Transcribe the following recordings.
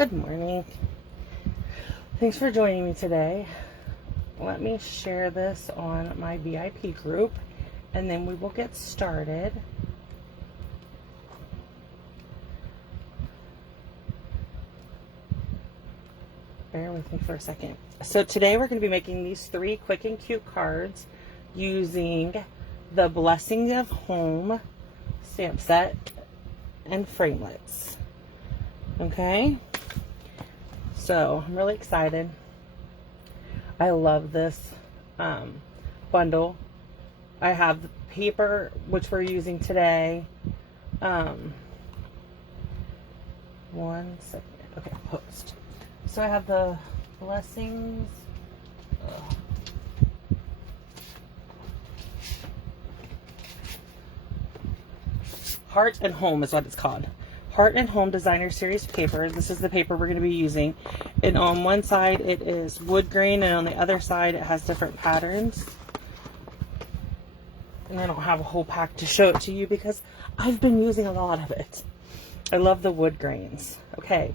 Good morning. Thanks for joining me today. Let me share this on my VIP group and then we will get started. Bear with me for a second. So today we're going to be making these 3 quick and cute cards using the Blessing of Home stamp set and framelits. Okay, so I'm really excited. I love this bundle. I have the paper, which we're using today. One second. Okay, post. So I have the Blessings. Heart and Home is what it's called. Heart and Home Designer Series paper. This is the paper we're going to be using. And on one side it is wood grain, and on the other side it has different patterns. And I don't have a whole pack to show it to you because I've been using a lot of it. I love the wood grains. Okay,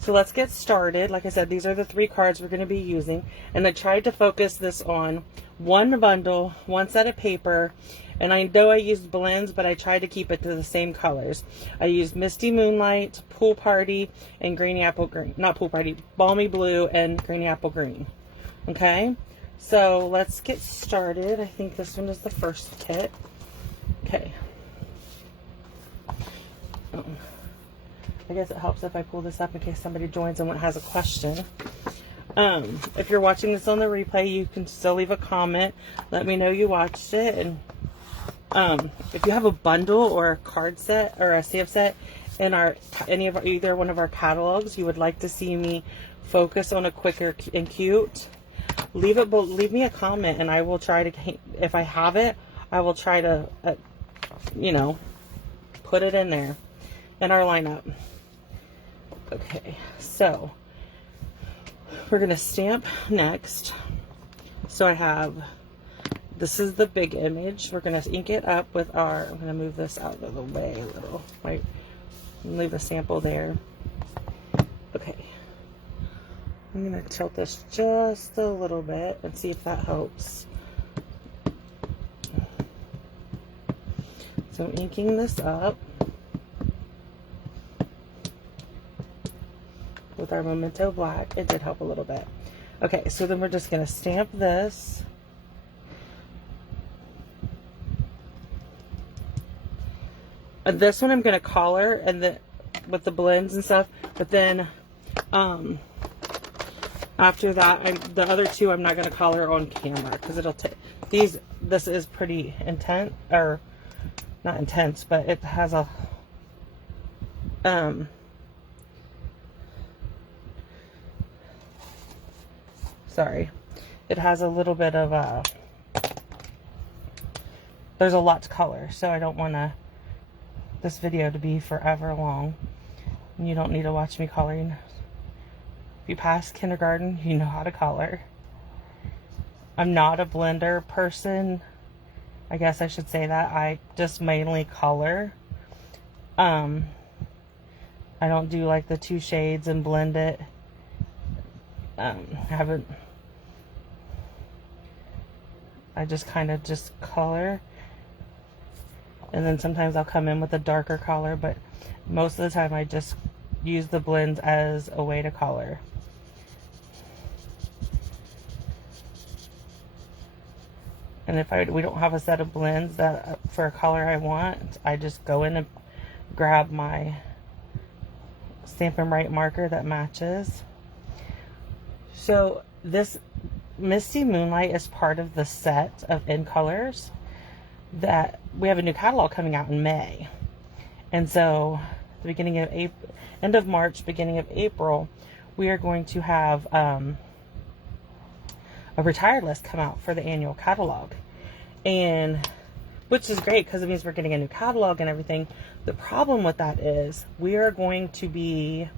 so let's get started. Like I said, these are the 3 cards we're going to be using. And I tried to focus this on one bundle, one set of paper. And I know I used blends, but I tried to keep it to the same colors. I used Misty Moonlight, Pool Party, and Greeny Apple Green. Not Pool Party, Balmy Blue and Greeny Apple Green. Okay, so let's get started. I think this one is the first kit. Okay. I guess it helps if I pull this up in case somebody joins and has a question. If you're watching this on the replay, you can still leave a comment. Let me know you watched it. And if you have a bundle or a card set or a stamp set in either one of our catalogs, you would like to see me focus on a quicker and cute, leave me a comment, and I will try to, if I have it, I will try to put it in there in our lineup. Okay, so we're gonna stamp next. So I have, this is the big image. We're going to ink it up with our, I'm going to move this out of the way a little, right? Leave a sample there. Okay. I'm going to tilt this just a little bit and see if that helps. So I'm inking this up with our Memento Black. It did help a little bit. Okay, so then we're just going to stamp this. This one I'm going to color and with the blends and stuff, but then after that, the other 2 I'm not going to color on camera because it'll take this is pretty intense, or not intense, but it has a sorry, it has a little bit of there's a lot to color, so I don't want this video to be forever long. You don't need to watch me coloring. If you pass kindergarten, you know how to color. I'm not a blender person. I guess I should say that. I just mainly color. I don't do like the 2 shades and blend it. I just kind of just color. And then sometimes I'll come in with a darker color, but most of the time I just use the blends as a way to color. And if we don't have a set of blends that for a color I want, I just go in and grab my Stampin' Right marker that matches. So this Misty Moonlight is part of the set of In Colors that we have a new catalog coming out in May. And so the beginning of April, end of March, beginning of April, we are going to have a retired list come out for the annual catalog, and which is great because it means we're getting a new catalog and everything. The problem with that is we are going to be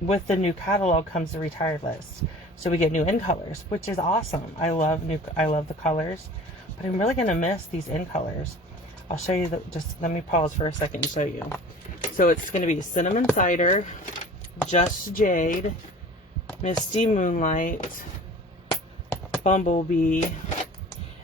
with the new catalog comes the retired list. So we get new in colors, which is awesome. I love the colors, but I'm really going to miss these in colors. I'll show you just let me pause for a second and show you. So it's going to be Cinnamon Cider, Just Jade, Misty Moonlight, Bumblebee,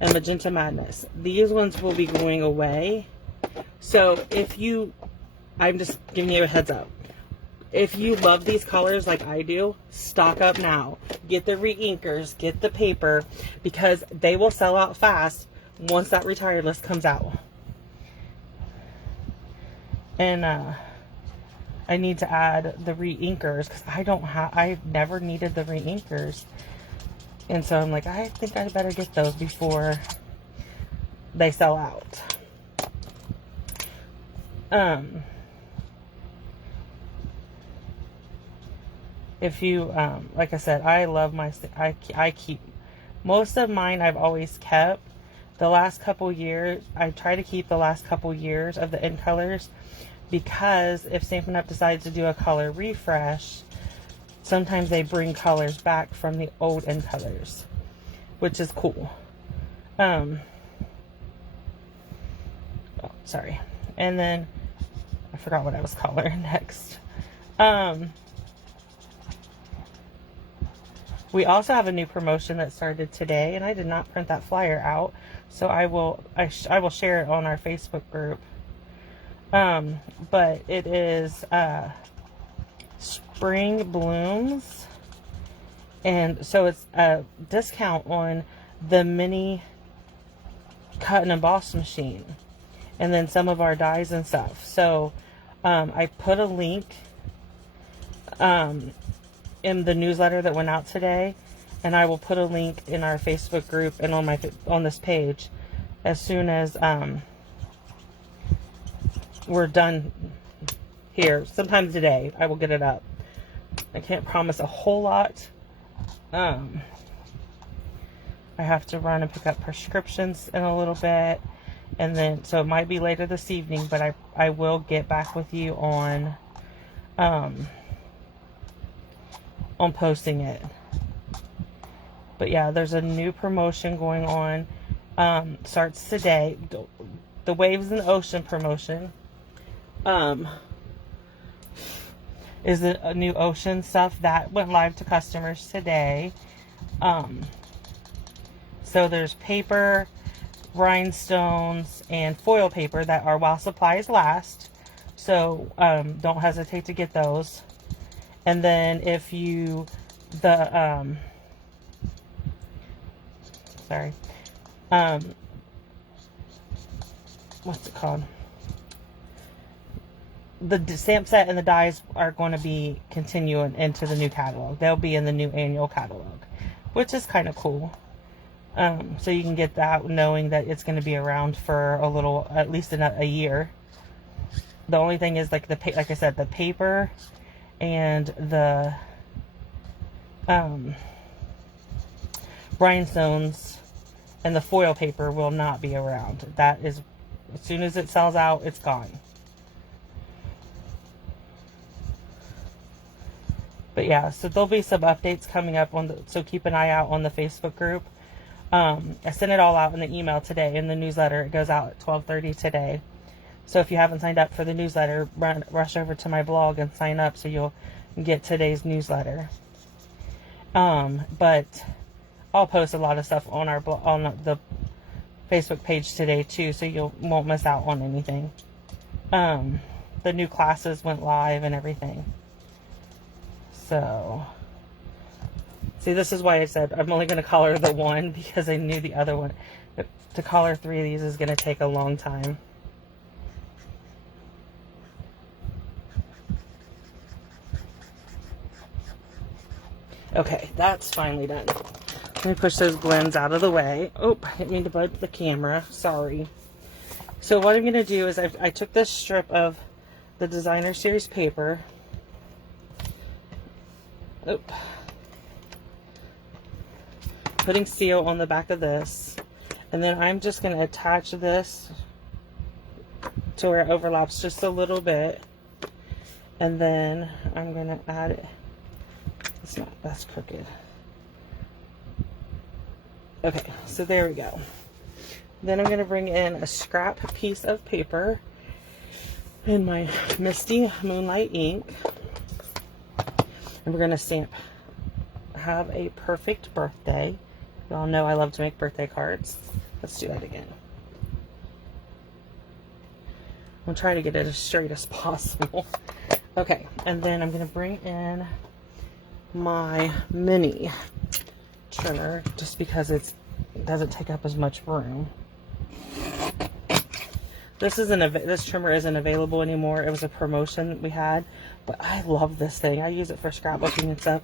and Magenta Madness. These ones will be going away. So if you, I'm just giving you a heads up. If you love these colors like I do, stock up now. Get the re-inkers, get the paper, because they will sell out fast once that retired list comes out. And I need to add the re-inkers because I've never needed the re-inkers. And so I'm like, I think I better get those before they sell out. If you, like I said, I love my, I keep, most of mine I've always kept. The last couple years, I try to keep the last couple years of the end colors, because if Stampin' Up! Decides to do a color refresh, sometimes they bring colors back from the old end colors, which is cool. Oh, sorry. And then, I forgot what I was coloring next. We also have a new promotion that started today, and I did not print that flyer out, so I will share it on our Facebook group. But it is Spring Blooms, and so it's a discount on the mini cut and emboss machine, and then some of our dies and stuff. So I put a link in the newsletter that went out today, and I will put a link in our Facebook group and on this page as soon as we're done here. Sometime today I will get it up. I can't promise a whole lot. I have to run and pick up prescriptions in a little bit, and then so it might be later this evening, but I will get back with you on posting it. But yeah, there's a new promotion going on. Starts today. The Waves in the Ocean promotion is a new ocean stuff that went live to customers today. So there's paper, rhinestones, and foil paper that are while supplies last. So don't hesitate to get those. And then if you, what's it called? The stamp set and the dies are going to be continuing into the new catalog. They'll be in the new annual catalog, which is kind of cool. So you can get that knowing that it's going to be around for a little, at least a year. The only thing is, like I said, the paper and the rhinestones and the foil paper will not be around. That is, as soon as it sells out, it's gone. But yeah, so there'll be some updates coming up so keep an eye out on the Facebook group. I sent it all out in the email today. In the newsletter, it goes out at 12:30 today. So if you haven't signed up for the newsletter, rush over to my blog and sign up so you'll get today's newsletter. But I'll post a lot of stuff on the Facebook page today too, so you won't miss out on anything. The new classes went live and everything. So, see, this is why I said I'm only going to color the one, because I knew the other one. But to color 3 of these is going to take a long time. Okay, that's finally done. Let me push those blends out of the way. Oh, I didn't mean to bump the camera. Sorry. So what I'm going to do is I took this strip of the Designer Series paper. Oh. Putting seal on the back of this. And then I'm just going to attach this to where it overlaps just a little bit. And then I'm going to add it. That's crooked. Okay, so there we go. Then I'm going to bring in a scrap piece of paper in my Misty Moonlight ink. And we're going to stamp "Have a perfect birthday." Y'all know I love to make birthday cards. Let's do that again. I'm trying to get it as straight as possible. Okay, and then I'm going to bring in my mini trimmer just because it doesn't take up as much room. This trimmer isn't available anymore. It was a promotion we had, but I love this thing. I use it for scrapbooking and stuff,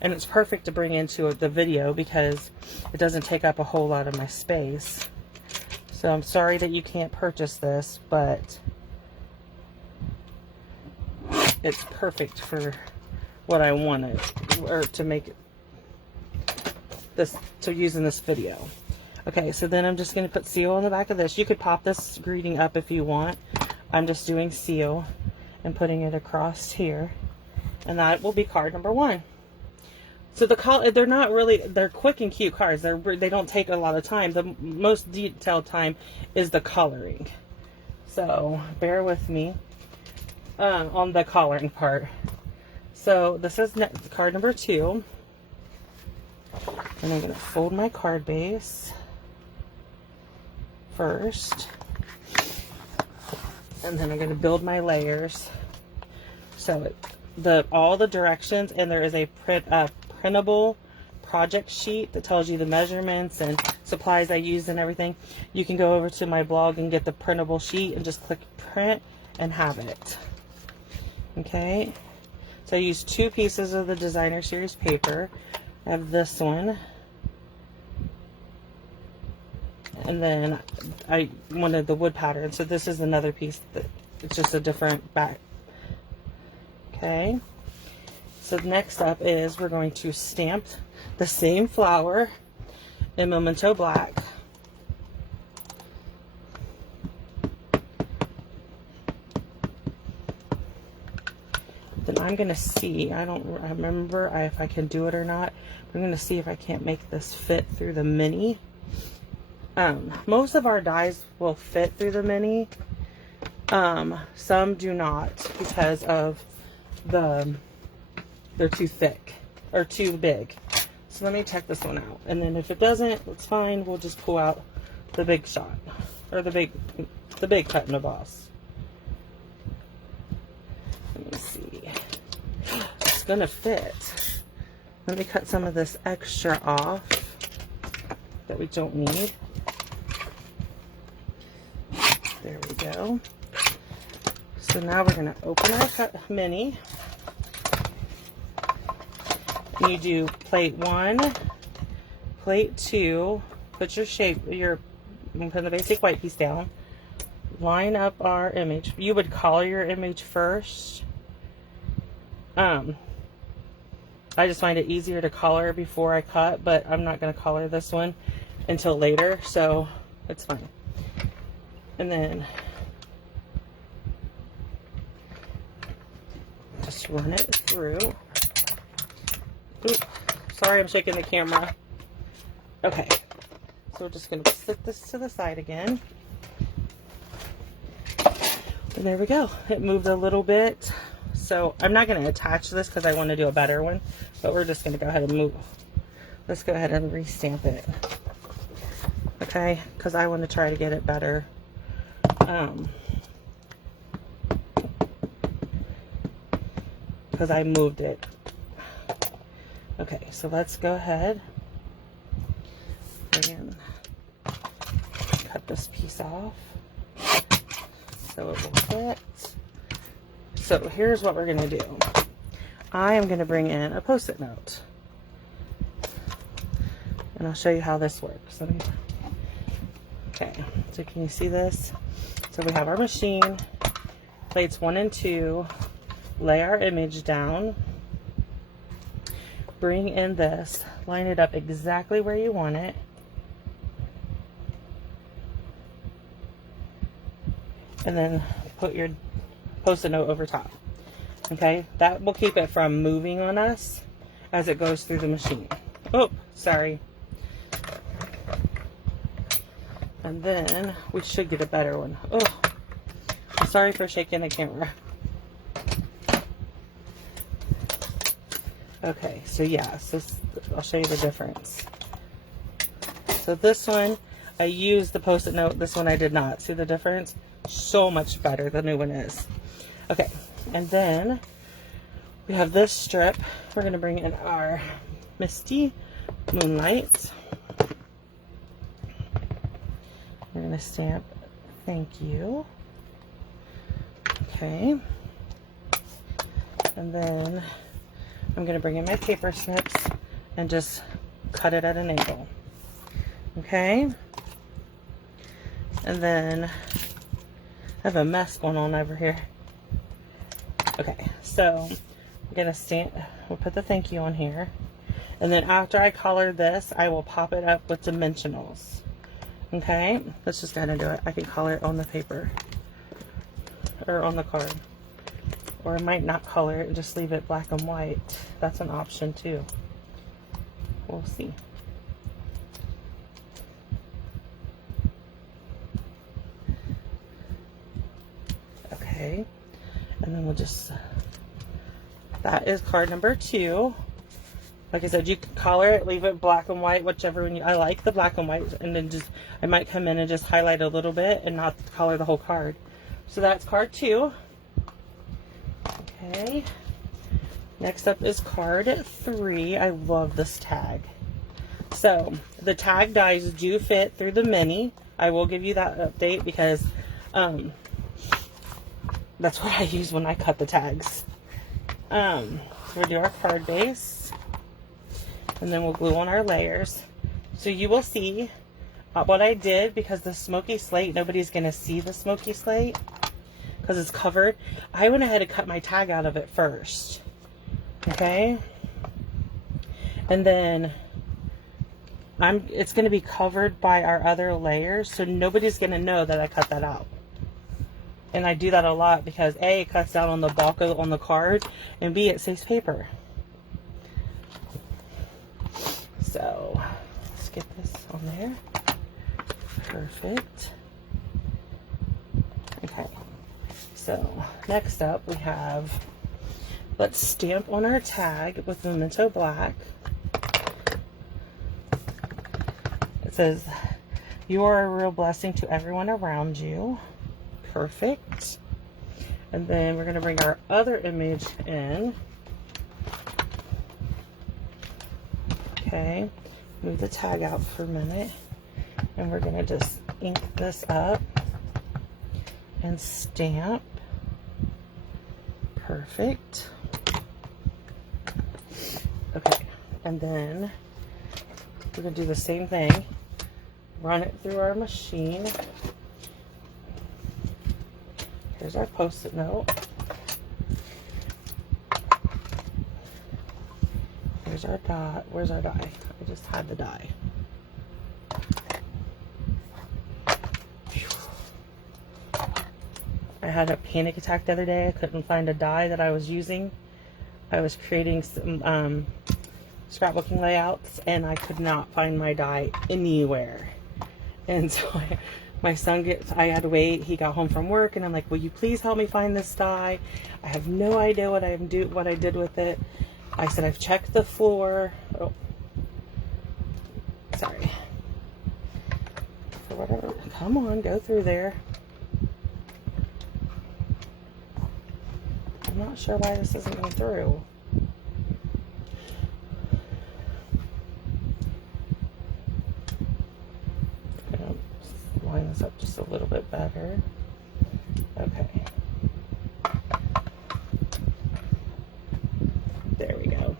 and it's perfect to bring into the video because it doesn't take up a whole lot of my space. So I'm sorry that you can't purchase this, but it's perfect for what I wanted, or to make this, to use in this video. Okay, so then I'm just going to put seal on the back of this. You could pop this greeting up if you want. I'm just doing seal and putting it across here, and that will be card number 1. So they're not really, they're quick and cute cards. They don't take a lot of time. The most detailed time is the coloring. So bear with me on the coloring part. So this is card number 2. And I'm going to fold my card base first. And then I'm going to build my layers. So all the directions, and there is a printable project sheet that tells you the measurements and supplies I used and everything. You can go over to my blog and get the printable sheet and just click print and have it. Okay, so I used 2 pieces of the Designer Series paper. I have this one, and then I wanted the wood pattern, so this is another piece that it's just a different back. Okay, so next up is we're going to stamp the same flower in Memento Black. Then I'm going to see, I don't remember if I can do it or not. I'm going to see if I can't make this fit through the mini. Most of our dies will fit through the mini. Some do not because of they're too thick or too big. So let me check this one out. And then if it doesn't, it's fine. We'll just pull out the big shot, or the big cut and emboss. Let me see. It's gonna fit. Let me cut some of this extra off that we don't need. There we go. So now we're gonna open our mini. You do plate 1, plate 2, put your shape, put the basic white piece down, line up our image. You would color your image first. I just find it easier to color before I cut, but I'm not going to color this one until later, so it's fine. And then just run it through. Oops, sorry, I'm shaking the camera. Okay, so we're just going to stick this to the side again. And there we go. It moved a little bit. So I'm not going to attach this because I want to do a better one. But we're just going to go ahead and move. Let's go ahead and restamp it. Okay, because I want to try to get it better. Because I moved it. Okay, so let's go ahead and cut this piece off so it will fit. So here's what we're going to do. I am going to bring in a Post-it note, and I'll show you how this works. Okay, so can you see this? So we have our machine, plates 1 and 2, lay our image down, bring in this, line it up exactly where you want it, and then put your Post-it note over top. Okay, that will keep it from moving on us as it goes through the machine. Oh, sorry. And then we should get a better one. Oh, I'm sorry for shaking the camera. Okay, so yeah, so I'll show you the difference. So this one, I used the Post-it note. This one I did not. See the difference? So much better the new one is. Okay, and then we have this strip. We're going to bring in our Misty Moonlight. We're going to stamp thank you. Okay. And then I'm going to bring in my paper snips and just cut it at an angle. Okay. And then I have a mess going on over here. Okay, so I'm going to stamp, we'll put the thank you on here. And then after I color this, I will pop it up with dimensionals. Okay, let's just go ahead and do it. I can color it on the paper or on the card. Or I might not color it and just leave it black and white. That's an option too. We'll see. Okay, and then we'll just, that is card number 2. Like I said, you can color it, leave it black and white, whichever one I like the black and white, and then just, I might come in and just highlight a little bit and not color the whole card. So that's card 2. Okay. Next up is card 3. I love this tag. So the tag dies do fit through the mini. I will give you that update because that's what I use when I cut the tags. So we'll do our card base. And then we'll glue on our layers. So you will see what I did, because the smoky slate, nobody's going to see the smoky slate because it's covered. I went ahead and cut my tag out of it first. Okay. And then it's going to be covered by our other layers, so nobody's going to know that I cut that out. And I do that a lot because A, it cuts down on the bulk on the card, and B, it saves paper. So let's get this on there. Perfect. Okay, so next up we have, let's stamp on our tag with Memento Black. It says, you are a real blessing to everyone around you. Perfect. And then we're going to bring our other image in. Okay, move the tag out for a minute, and we're going to just ink this up and stamp. Perfect. Okay, and then we're going to do the same thing. Run it through our machine. Here's our Post-it note. Here's our die. Where's our die? I just had the die. I had a panic attack the other day. I couldn't find a die that I was using. I was creating some scrapbooking layouts, and I could not find my die anywhere. And so my son I had to wait. He got home from work, and I'm like, will you please help me find this die? I have no idea what I did with it. I said, I've checked the floor. Oh, sorry. For whatever. Come on, go through there. I'm not sure why this isn't going through. Line this up just a little bit better. Okay. There we go.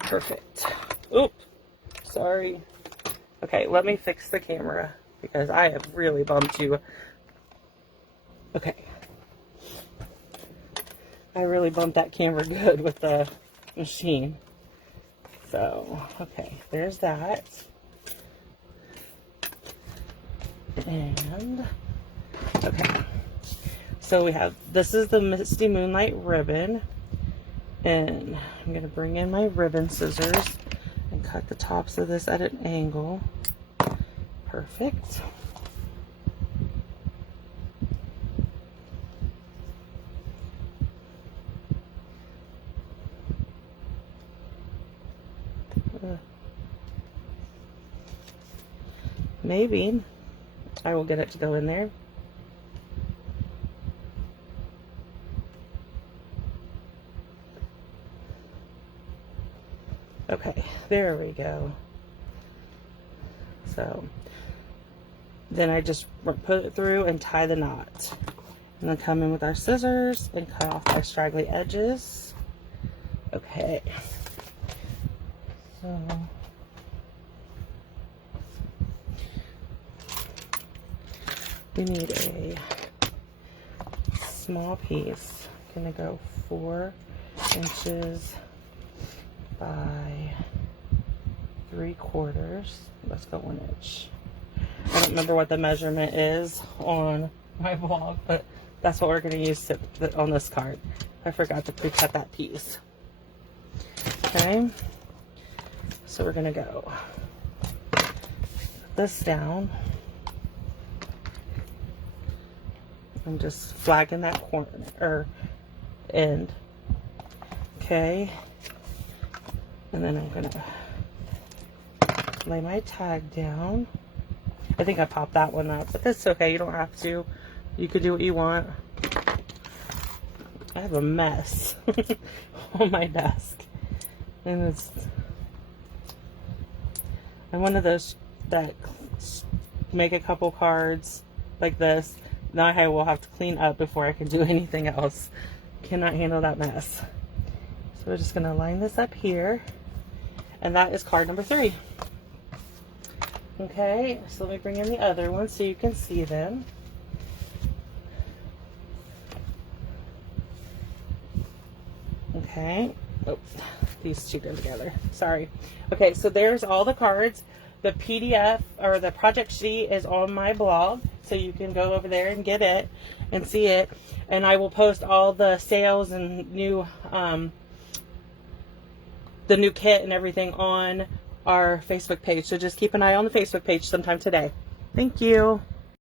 Perfect. Oop. Sorry. Okay, let me fix the camera because I have really bumped you. Okay. I really bumped that camera good with the machine. So, okay, there's that. And, okay. So we have, this is the Misty Moonlight ribbon. And I'm going to bring in my ribbon scissors And cut the tops of this at an angle. Perfect. Maybe I will get it to go in there. Okay, there we go. So then I just put it through and tie the knot. And then come in with our scissors and cut off our straggly edges. Okay. So we need a small piece. Gonna go 4 inches by 3/4. Let's go 1 inch. I don't remember what the measurement is on my blog, but that's what we're going to use on this card. I forgot to pre-cut that piece. Okay, so we're going to go put this down. I'm just flagging that corner or end. Okay, and then I'm going to lay my tag down. I think I popped that one up, but that's okay. You don't have to. You could do what you want. I have a mess on my desk. And I'm one of those that make a couple cards like this. Now I will have to clean up before I can do anything else. Cannot handle that mess. So we're just going to line this up here. And that is card number 3. Okay, so let me bring in the other ones so you can see them. Okay, oh, these two go together, sorry. Okay, so there's all the cards. The PDF or the project sheet is on my blog, so you can go over there and get it and see it. And I will post all the sales and new, the new kit and everything on our Facebook page. So just keep an eye on the Facebook page sometime today. Thank you.